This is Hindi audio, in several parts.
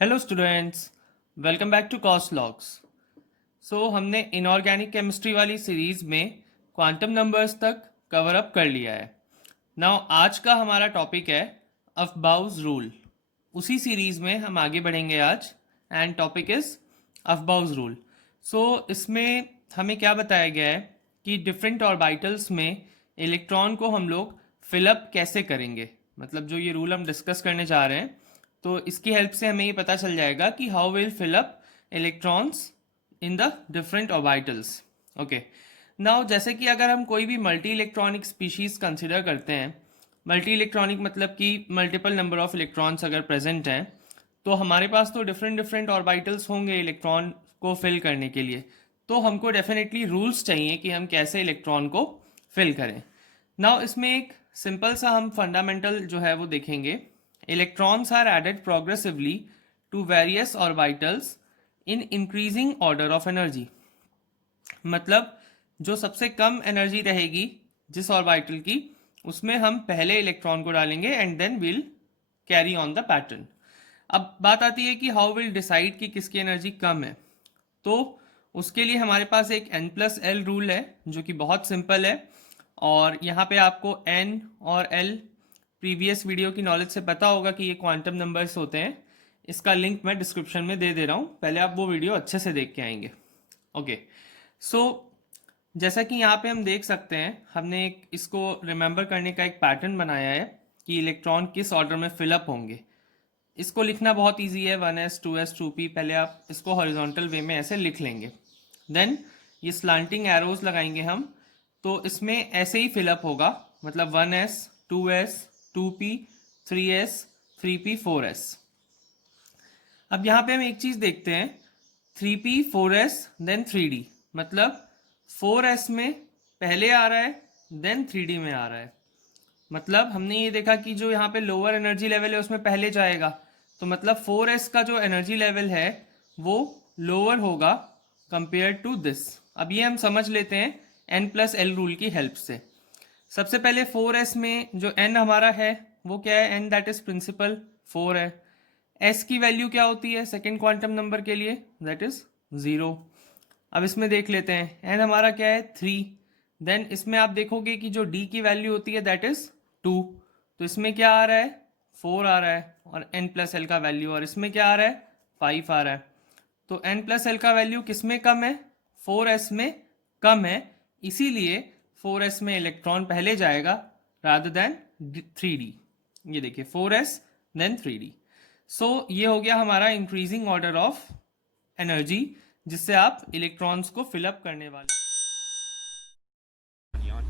Hello students, welcome back to cost logs. हमने इनऑर्गेनिक केमिस्ट्री वाली सीरीज में क्वांटम नंबर्स तक कवर अप कर लिया है। नाउ आज का हमारा टॉपिक है अफबाउस रूल। उसी सीरीज में हम आगे बढ़ेंगे आज, एंड टॉपिक इज अफबाउस रूल। इसमें हमें क्या बताया गया है कि डिफरेंट ऑर्बिटल्स में इलेक्ट्रॉन को हम लोग फिलअप कैसे करेंगे। मतलब जो ये रूल हम डिस्कस करने जा रहे हैं, तो इसकी हेल्प से हमें ये पता चल जाएगा कि how will fill up electrons in the different orbitals. Okay, now जैसे कि अगर हम कोई भी मल्टी इलेक्ट्रॉनिक स्पीशीज कंसिडर करते हैं, मल्टी इलेक्ट्रॉनिक मतलब कि मल्टीपल नंबर ऑफ इलेक्ट्रॉन्स अगर प्रेजेंट हैं, तो हमारे पास तो डिफरेंट डिफरेंट ऑर्बिटल्स होंगे इलेक्ट्रॉन को फिल करने के लिए। तो हमको डेफिनेटली रूल्स चाहिए कि हम कैसे इलेक्ट्रॉन को फिल करें। नाउ इसमें एक सिंपल सा हम फंडामेंटल जो है वो देखेंगे। Electrons are added progressively to various orbitals in increasing order of energy। मतलब जो सबसे कम एनर्जी रहेगी जिस ऑर्बिटल की, उसमें हम पहले इलेक्ट्रॉन को डालेंगे and then will carry on the pattern. अब बात आती है कि हाउ विल डिसाइड कि किसकी एनर्जी कम है। तो उसके लिए हमारे पास एक n+l रूल है जो कि बहुत सिंपल है, और यहाँ पे आपको n और l प्रीवियस वीडियो की नॉलेज से पता होगा कि ये क्वांटम नंबर्स होते हैं। इसका लिंक मैं डिस्क्रिप्शन में दे रहा हूँ, पहले आप वो वीडियो अच्छे से देख के आएंगे। ओके, सो जैसा कि यहाँ पे हम देख सकते हैं, हमने एक इसको रिमेंबर करने का एक पैटर्न बनाया है कि इलेक्ट्रॉन किस ऑर्डर में फिलअप होंगे। इसको लिखना बहुत ईजी है, 1s 2s 2p। पहले आप इसको हॉरिजॉन्टल वे में ऐसे लिख लेंगे, देन ये स्लांटिंग एरोज लगाएंगे हम, तो इसमें ऐसे ही फिलअप होगा। मतलब 1s 2s 2p 3s 3p 4s। अब यहाँ पे हम एक चीज देखते हैं, 3p 4s देन 3d। मतलब 4s में पहले आ रहा है देन 3d में आ रहा है। मतलब हमने ये देखा कि जो यहाँ पे लोअर एनर्जी लेवल है उसमें पहले जाएगा, तो मतलब 4s का जो एनर्जी लेवल है वो लोअर होगा कंपेयर टू दिस। अब ये हम समझ लेते हैं n+l रूल की हेल्प से। सबसे पहले 4s में जो n हमारा है वो क्या है, n दैट इज प्रिंसिपल 4 है। s की वैल्यू क्या होती है सेकेंड क्वांटम नंबर के लिए, दैट इज 0। अब इसमें देख लेते हैं, n हमारा क्या है 3। देन इसमें आप देखोगे कि जो d की वैल्यू होती है दैट इज 2। तो इसमें क्या आ रहा है 4 आ रहा है, और n+l का वैल्यू, और इसमें क्या आ रहा है 5 आ रहा है। तो n+l का वैल्यू किस में कम है, 4s में कम है, इसीलिए 4s में इलेक्ट्रॉन पहले जाएगा रादर देन 3d। ये देखिए 4s देन 3d। ये हो गया हमारा इंक्रीजिंग ऑर्डर ऑफ एनर्जी, जिससे आप इलेक्ट्रॉन्स को फिलअप करने वाले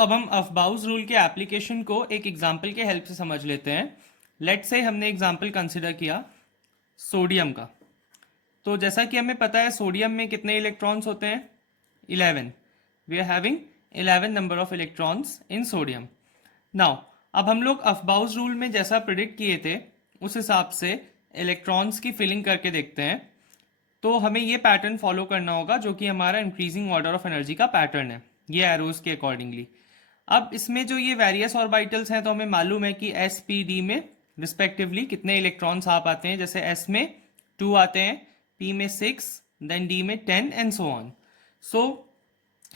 अब हम अफबाउस रूल के एप्लीकेशन को एक एग्जाम्पल के हेल्प से समझ लेते हैं। लेट से हमने एग्जाम्पल कंसिडर किया सोडियम का। तो जैसा कि हमें पता है सोडियम में कितने इलेक्ट्रॉन्स होते हैं, 11। We are having 11 number of electrons in sodium. Now अब हम लोग अफबाउस रूल में जैसा प्रिडिक्ट किए थे उस हिसाब से इलेक्ट्रॉन्स की फिलिंग करके देखते हैं। तो हमें ये पैटर्न फॉलो करना होगा जो कि हमारा इंक्रीजिंग ऑर्डर ऑफ एनर्जी का पैटर्न है, ये एरोज के अकॉर्डिंगली। अब इसमें जो ये वेरियस ऑर्बिटल्स हैं, तो हमें मालूम है कि एस पी डी में रिस्पेक्टिवली कितने इलेक्ट्रॉन्स आ पाते हैं। जैसे एस में 2 आते हैं, पी में 6, देन डी में 10 एंड सो ऑन। सो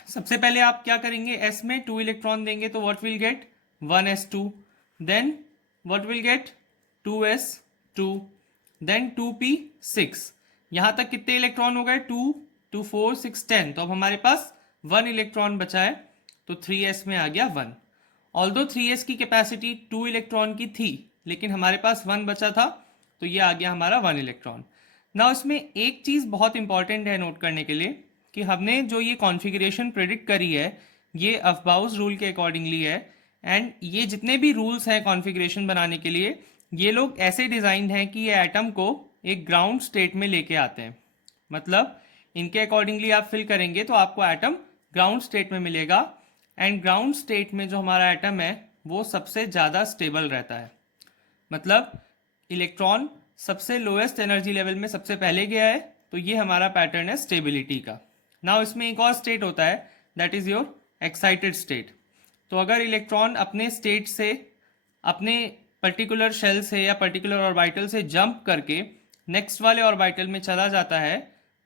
सबसे पहले आप क्या करेंगे, एस में 2 इलेक्ट्रॉन देंगे तो what will get 1s2, then what will get 2s2, then 2p6। यहां तक कितने इलेक्ट्रॉन हो गए, 2 2 4 6 10। तो अब हमारे पास 1 इलेक्ट्रॉन बचा है, तो 3s में आ गया 1। ऑल्दो 3s की कैपेसिटी 2 इलेक्ट्रॉन की थी, लेकिन हमारे पास 1 बचा था, तो ये आ गया हमारा 1 इलेक्ट्रॉन। ना इसमें एक चीज बहुत इंपॉर्टेंट है नोट करने के लिए, कि हमने जो ये कॉन्फ़िगरेशन प्रेडिक्ट करी है ये अफबाउस रूल के अकॉर्डिंगली है। एंड ये जितने भी रूल्स हैं कॉन्फ़िगरेशन बनाने के लिए, ये लोग ऐसे डिज़ाइंड हैं कि ये एटम को एक ग्राउंड स्टेट में लेके आते हैं। मतलब इनके अकॉर्डिंगली आप फिल करेंगे तो आपको एटम ग्राउंड स्टेट में मिलेगा, एंड ग्राउंड स्टेट में जो हमारा एटम है वो सबसे ज़्यादा स्टेबल रहता है। मतलब इलेक्ट्रॉन सबसे लोएस्ट एनर्जी लेवल में सबसे पहले गया है, तो ये हमारा पैटर्न है स्टेबिलिटी का। नाउ इसमें एक और स्टेट होता है, that is your excited state. तो अगर इलेक्ट्रॉन अपने स्टेट से, अपने पर्टिकुलर शेल से या पर्टिकुलर ऑर्बिटल से जंप करके नेक्स्ट वाले ऑर्बिटल में चला जाता है,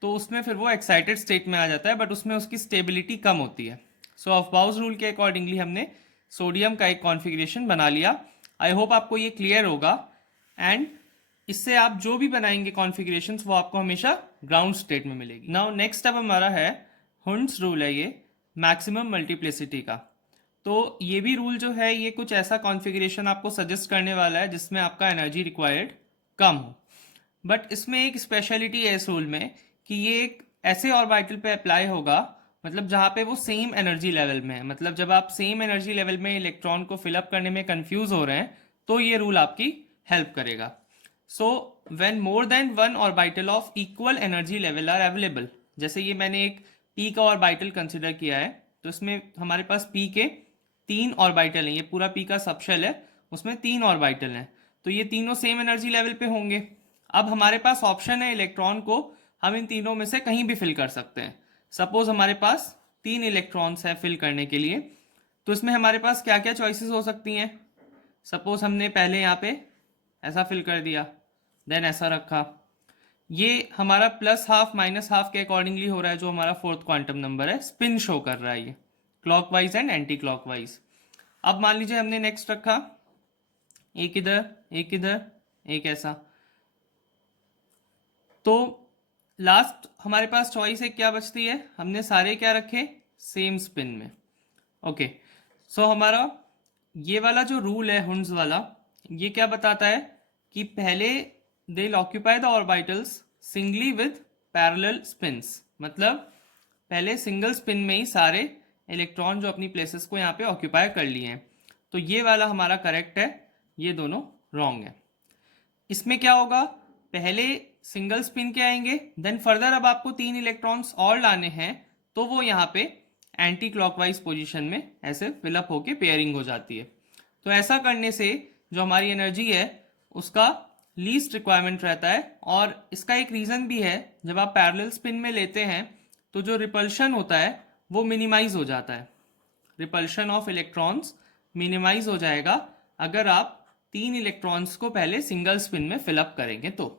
तो उसमें फिर वो एक्साइटेड स्टेट में आ जाता है, बट उसमें उसकी स्टेबिलिटी कम होती है। सो अफबाउस रूल के अकॉर्डिंगली हमने सोडियम का एक कॉन्फ़िगरेशन बना लिया। आई होप आपको ये क्लियर होगा, एंड इससे आप जो भी बनाएंगे कॉन्फ़िगरेशंस वो आपको हमेशा ग्राउंड स्टेट में मिलेगी। नाउ नेक्स्ट अब हमारा है हुंड्स रूल है, ये मैक्सिमम मल्टीप्लिसिटी का। तो ये भी रूल जो है ये कुछ ऐसा कॉन्फ़िगरेशन आपको सजेस्ट करने वाला है जिसमें आपका एनर्जी रिक्वायर्ड कम हो, बट इसमें एक स्पेशलिटी है इस रूल में कि ये एक ऐसे ऑर्बिटल पे अप्लाई होगा, मतलब जहाँ पे वो सेम एनर्जी लेवल में है। मतलब जब आप सेम एनर्जी लेवल में इलेक्ट्रॉन को फिलअप करने में कंफ्यूज हो रहे हैं, तो ये रूल आपकी हेल्प करेगा। So when more than one orbital of equal energy level are available, जैसे ये मैंने एक पी का ऑर्बिटल कंसिडर किया है, तो इसमें हमारे पास पी के 3 ऑर्बिटल हैं, ये पूरा पी का सबशेल है, उसमें 3 ऑर्बिटल हैं, तो ये तीनों सेम एनर्जी लेवल पे होंगे। अब हमारे पास ऑप्शन है इलेक्ट्रॉन को हम इन तीनों में से कहीं भी फिल कर सकते हैं। सपोज हमारे पास 3 इलेक्ट्रॉन्स हैं फिल करने के लिए, तो इसमें हमारे पास क्या क्या चॉइसेस हो सकती हैं। सपोज हमने पहले यहाँ पे ऐसा फिल कर दिया, देन ऐसा रखा, ये हमारा +½ -½ के अकॉर्डिंगली हो रहा है, जो हमारा 4th क्वांटम नंबर है, स्पिन शो कर रहा है ये क्लॉकवाइज एंड एंटी क्लॉकवाइज। अब मान लीजिए हमने नेक्स्ट रखा एक इधर एक इधर एक ऐसा, तो लास्ट हमारे पास चॉइस है क्या बचती है, हमने सारे क्या रखे, सेम स्पिन में। ओके, सो हमारा ये वाला जो रूल है हुंड्स वाला, ये क्या बताता है कि पहले they occupy the orbitals singly with parallel spins, मतलब पहले सिंगल स्पिन में ही सारे इलेक्ट्रॉन जो अपनी प्लेसेस को यहाँ पे ऑक्यूपाई कर लिए हैं। तो ये वाला हमारा करेक्ट है, ये दोनों रॉन्ग है। इसमें क्या होगा, पहले सिंगल स्पिन के आएंगे, देन फर्दर अब आपको 3 इलेक्ट्रॉन्स और लाने हैं, तो वो यहाँ पे एंटी क्लॉकवाइज पोजीशन में ऐसे फिलअप होके पेयरिंग हो जाती है। तो ऐसा करने से जो हमारी एनर्जी है उसका लीस्ट रिक्वायरमेंट रहता है, और इसका एक रीज़न भी है, जब आप पैरेलल स्पिन में लेते हैं तो जो रिपल्शन होता है वो मिनिमाइज हो जाता है, रिपल्शन ऑफ इलेक्ट्रॉन्स मिनिमाइज हो जाएगा अगर आप 3 इलेक्ट्रॉन्स को पहले सिंगल स्पिन में फिलअप करेंगे तो।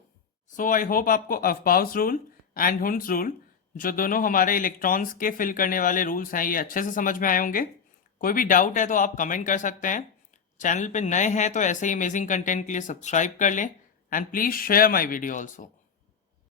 सो आई होप आपको अफबाउस रूल एंड हुंड्स रूल, जो दोनों हमारे इलेक्ट्रॉन्स के फिल करने वाले रूल्स हैं, ये अच्छे से समझ में आए होंगे। कोई भी डाउट है तो आप कमेंट कर सकते हैं। चैनल पे नए हैं तो ऐसे ही अमेजिंग कंटेंट के लिए सब्सक्राइब कर लें, and please share my video also.